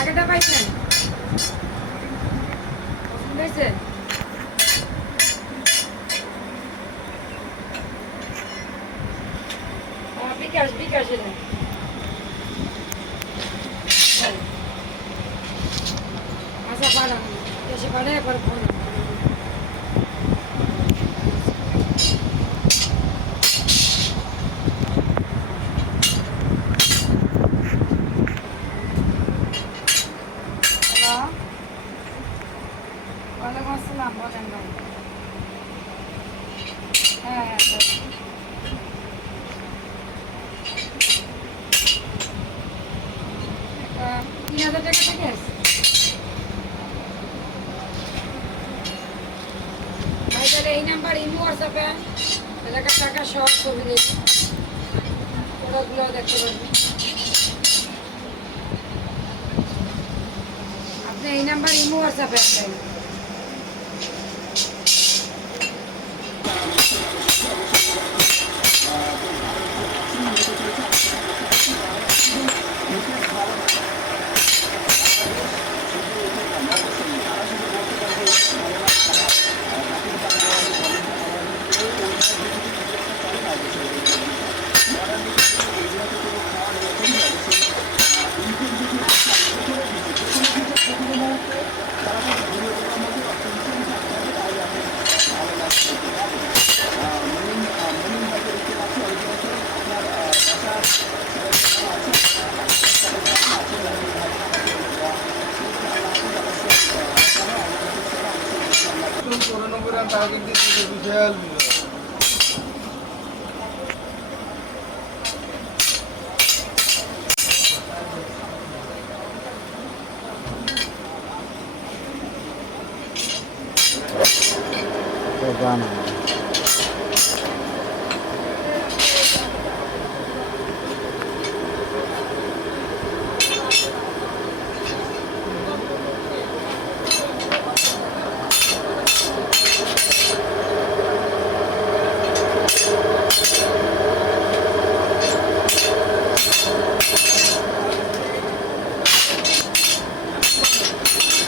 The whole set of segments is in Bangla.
আগেটা পাইছেন পছন্দ হয়েছে হ্যাঁ, বিকাশ বিকাশ এনে আচ্ছা পাঠান এসে পাঠায় একবার ফোন হ্যালো ওয়ালাইকুম আসসালাম বলেন ভাই হ্যাঁ হ্যাঁ বলেন। আহ, তিন হাজার টাকা থেকে ভাই, তাহলে এই নাম্বার, ইমো হোয়াটসঅ্যাপে এলাকার টাকা সব ছবি দিয়ে ওগুলো দেখতে পারবেন। আপনি এই নাম্বার, ইমো হোয়াটসঅ্যাপে আসবেন দিয়ে বিশাল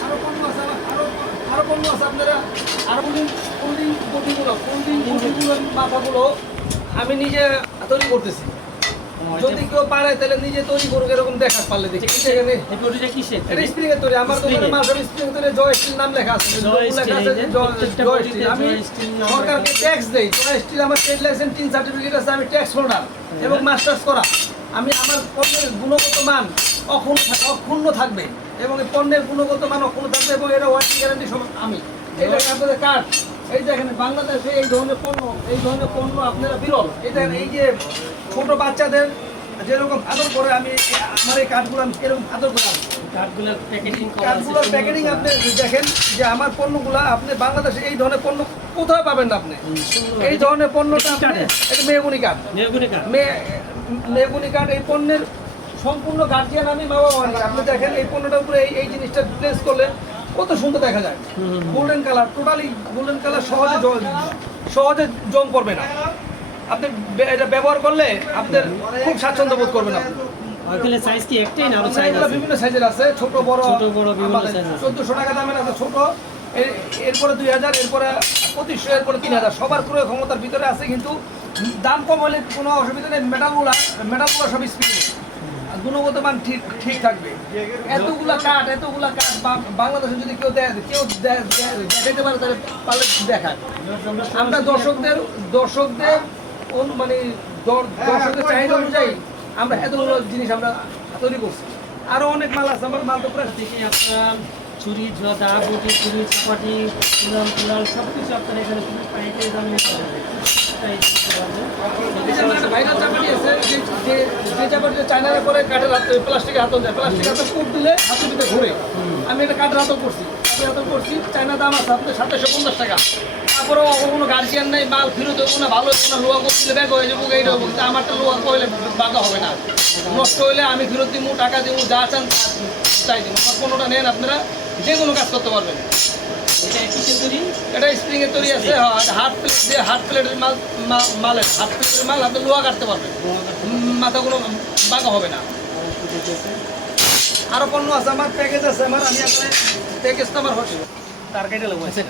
আরও পণ্য আছে আমার- আরও আরও পণ্য আছে আপনারা আরও কোনদিন কোনদিন কোনদিনগুলো কোনদিন কোনদিনগুলোর মাথাগুলো আমি নিজে তৈরি করতেছি। যদি কেউ পারে তাহলে নিজে তৈরি করুক এরকম দেখা পারলে দেখি। এটা স্প্রিং এর তৈরি। আমার দোকানে Spring-এর? মাল সব স্প্রিং তৈরি। জয় স্টিল নাম লেখা আছে। জয় স্টিল, আমি সরকারকে ট্যাক্স দেই। জয় স্টিল আমার ট্রেড লাইসেন্স তিন সার্টিফিকেট আছে আমি ট্যাক্স হোল্ডার এবং মাস্টার্স করা। আমি আমার পণ্যের গুণগত মান অক্ষুণ্ণ অক্ষুণ্ণ থাকবে এবং পণ্যের গুণগত মান অক্ষুণ্ণ থাকবে এবং এটা ওয়ারেন্টি গ্যারান্টি সব আমি। আপনাদের কার্ড এই দেখেন বাংলাদেশে এই ধরনের পণ্য এই ধরনের পণ্য আপনারা বিরল। এই দেখেন এই যে ছোট বাচ্চাদের যেরকম আদর করে আমি আমার এই কার্ডগুলো আমি এরকম আদর করে আনছি। কাঠগুলোর প্যাকেটিং আপনি দেখেন যে আমার পণ্যগুলো আপনি বাংলাদেশে এই ধরনের পণ্য কোথায় পাবেন না আপনি এই ধরনের পণ্যটা এটা মেহগুনি কাঠ। মেহগুনি কাঠ। মেহগুনি কাঠ এই পণ্যের সম্পূর্ণ গার্জিয়ান আমি মা বাবা আপনি দেখেন এই পণ্যটার উপরে এই এই জিনিসটা প্লেস করলে কত সুন্দর দেখা যায়। Golden colour totally golden colour সহজে সহজে জং করবে না। আপনি এটা ব্যবহার করলে আপনার খুব স্বাচ্ছন্দ্য বোধ করবেন আপনি। ওইখানে সাইজ কি একটাই না আরও আমাদের সাইজ আছে? বিভিন্ন সাইজের আছে ছোট বড় ছোট বড় বিভিন্ন size আছে। চোদ্দশো টাকা দামের আছে ছোট। এরপরে দুই হাজার এরপরে পঁচিশশো এরপরে তিন হাজার। সবার ক্রয় ক্ষমতার ভিতরে আছে কিন্তু দাম কম হলে কোনো অসুবিধা নেই। মেটালগুলা মেটালগুলো সব স্পিড গুণগত মান ঠিক ঠিক থাকবে। এতগুলা কাঠ এতগুলা কাঠ বাংলাদেশে যদি কেউ দেয় কেউ দেখাইতে পারে তাহলে পারলে দেখায় আমরা দর্শকদের দর্শকদের মানে দর্শকদের চাহিদা অনুযায়ী আমরা এতগুলো জিনিস আমরা তৈরি করছি। আরও অনেক মাল আছে আমার মাল তো প্রায় আপনার ছুরি জদা বটি ছুরি চাপাটি কুড়াল কুড়াল সব কিছু আপনার এখানে খুবই পাইকারি দামে পাওয়া যে চাপাটিটা চায়নার করে কাঠের হাত প্লাস্টিকের হাতল দেয়। প্লাস্টিক হাতল কোপ দিলে হাতের ভিতরে ঘুরে। আমি এটা কাঠের হাতল করছি। কাঠের হাতল করছি চায়না দাম আছে আপনার পঞ্চাশ টাকা। তারপরেও কোনো গার্জিয়ান নেই মাল ফেরত দেবো না ভালো দেবো না লোয়া করছিলে ব্যাগ হয়ে যাব এইটা হব আমারটা লোয়া করলে বাধা হবে না। নষ্ট হইলে আমি ফেরত দিব টাকা দিব যা চান চাই দিব আমার কোনোটা নেন আপনারা যে কোনো কাজ করতে পারবেন। এটা স্প্রিং এর তৈরি? আছে হার্ট প্লেট দিয়ে হার্ট প্লেটের মাল মালের হার্ট প্লেটের মাল আপনি লোহা কাটতে পারবেন। উম, মাথা কোনো বাঁকা হবে না। আরও পণ্য আছে আমার প্যাকেজ আছে আমার আমি আপনার প্যাকেজ তো আমার হচ্ছে। তার কেটে লাগবে আচ্ছা,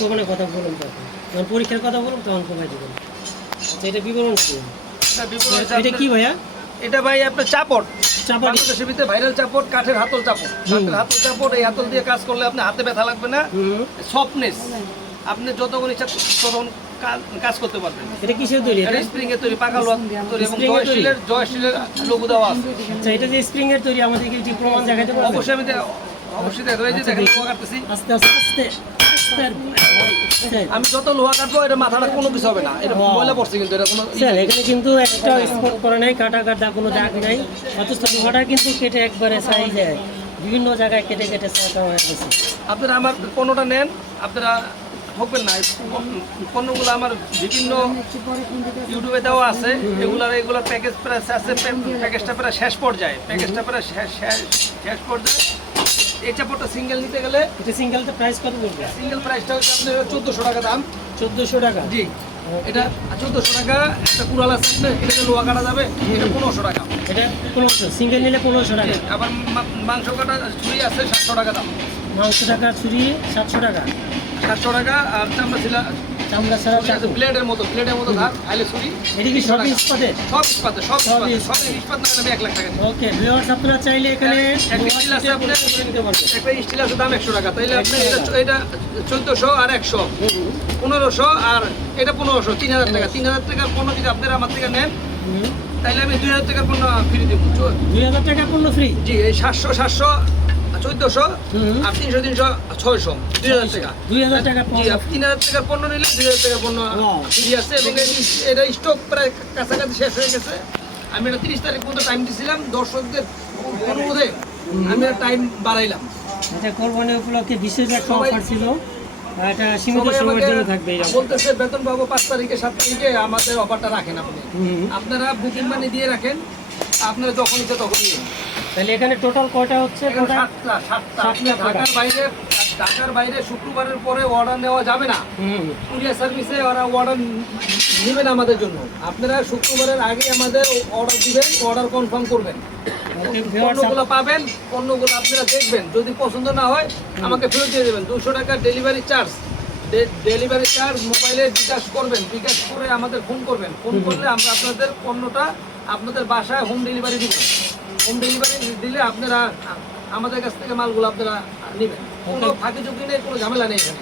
দোকান কথা বলুন তখন যখন পরীক্ষার কথা বলুন তখন কোথায় দেবেন আচ্ছা এটা বিবরণ কি? এটা এটা কি ভাইয়া? এটা ভাই আপনার চাপট ভাইরাল চাপট কাঠের হাতল চাপট কাঠের হাতল চাপট এই হাতল দিয়ে কাজ করলে আপনি হাতে ব্যথা লাগবে না। সফটনেস আপনি যতক্ষণ ইচ্ছা ততক্ষণ কা- কাজ করতে পারবেন। এটা কিসের তৈরি? এটা স্প্রিং এর তৈরি পাকা তৈরি এবং লোগো দেওয়া আছে। আচ্ছা এটা যে স্প্রিং এর তৈরি আমাদেরকে একটু প্রমাণ দেখাতে পারবেন? অবশ্যই আমি অবশ্যই যে আচ্ছা, দেখেন লোহা কাটতেছি। আস্তে আস্তে আস্তে। আমি যত লোহা কাটবো এটা মাথাটা কোনো কিছু হবে না। এটা Wow. ময়লা পড়ছে কিন্তু এটা কোনো স্যার এখানে কিন্তু একটা স্পট করে নাই কাটা কাটা কোনো দাগ নাই। অথচ লোহাটা কিন্তু কেটে একবারে সাই যায় বিভিন্ন জায়গায় কেটে কেটে সাঁকা হয়ে গেছে। আপনারা আমার পণ্যটা নেন আপনারা ঠকবেন না পণ্যগুলো আমার বিভিন্ন ইউটিউবে দেওয়া আছে। এগুলার এগুলো প্যাকেজ প্রায় আছে প্যাকেজটা প্রায় শেষ পর্যায়ে। প্যাকেজটা প্রায় শেষ শেষ- শেষ পর্যায়ে। এই চাপড়টা সিঙ্গেল নিতে গেলে এটা সিঙ্গেলটা প্রাইস কত পড়বে? সিঙ্গেল প্রাইসটা হচ্ছে আপনার চোদ্দোশো টাকা দাম। চোদ্দোশো টাকা? জি। এটা চোদ্দোশো টাকা একটা কুড়াল আছে এটাতে লোহা কাটা যাবে এটা পনেরোশো টাকা। এটা পনেরোশো সিঙ্গেল নিলে পনেরোশো টাকা। আবার মাংস কাটা ছুরি আছে সাতশো টাকা দাম। মাংস টাকা ছুরি সাতশো টাকা। সাতশো টাকা আর চামড়া ছিল চামড়া ছাড়া ব্লেডের মতো ব্লেডের মতো ধার হাইলে ছুরি। এটা কি সব সব ইস্পাতে সব সব ইস্পাত। না আমি এক লাখ টাকা দিই ওকে ভিউয়ার্স আপনারা চাইলে এখানে একটা স্টিল আছে একটা স্টিল দাম একশো টাকা। তাইলে আপনি এটা এটা চোদ্দোশো আর একশো। পনেরোশো আর এটা পনেরোশো তিন হাজার টাকা। তিন হাজার টাকার পণ্য যদি আপনারা আমার থেকে নেন। তাইলে আমি দুই হাজার টাকার পণ্য ফ্রি দিব। দুই হাজার টাকার পণ্য ফ্রি? জি এই সাতশো সাতশো চোদ্দোশো। আর তিনশো তিনশো ছয়শো। দুই হাজার টাকা। দুই হাজার তিন হাজার টাকার পণ্য নিলে দুই হাজার পণ্য এবং এটা স্টক প্রায় কাছাকাছি শেষ হয়ে গেছে। আমি এটা তিরিশ তারিখ পর্যন্ত টাইম দিয়েছিলাম দর্শকদের অনুরোধে আমি টাইম বাড়াইলাম। এটা কোরবানি উপলক্ষে বিশেষ একটা অফার ছিল। এটা সীমিত সময়ের জন্য থাকবে বলতেছে বেতন পাবো পাঁচ তারিখে সাত তারিখে। আমাদের অফারটা রাখেন আপনি। আপনারা বুকিং মানি দিয়ে রাখেন। আপনারা যখন ইচ্ছে তখন তাহলে এখানে টোটাল কয়টা হচ্ছে? সাতটা সাতটা। ঢাকার বাইরে ঢাকার বাইরে শুক্রবারের পরে অর্ডার নেওয়া যাবে না। কুরিয়ার সার্ভিসে ওরা অর্ডার নেবেন আমাদের জন্য। আপনারা শুক্রবারের আগে আমাদের অর্ডার দিবেন অর্ডার কনফার্ম করবেন। পণ্যগুলো পাবেন পণ্যগুলো আপনারা দেখবেন। যদি পছন্দ না হয় আমাকে ফেরত দিয়ে দেবেন। দুশো টাকা ডেলিভারি চার্জ ডেলিভারি চার্জ মোবাইলে বিকাশ করবেন। বিকাশ করে আমাদের ফোন করবেন। ফোন করলে আমরা আপনাদের পণ্যটা আপনাদের বাসায় হোম ডেলিভারি দিব। হোম ডেলিভারি দিলে আপনারা আমাদের কাছ থেকে মালগুলো আপনারা নেবেন। কোনো ফাঁকি ঝুঁকি নেই কোনো ঝামেলা নেই এখানে।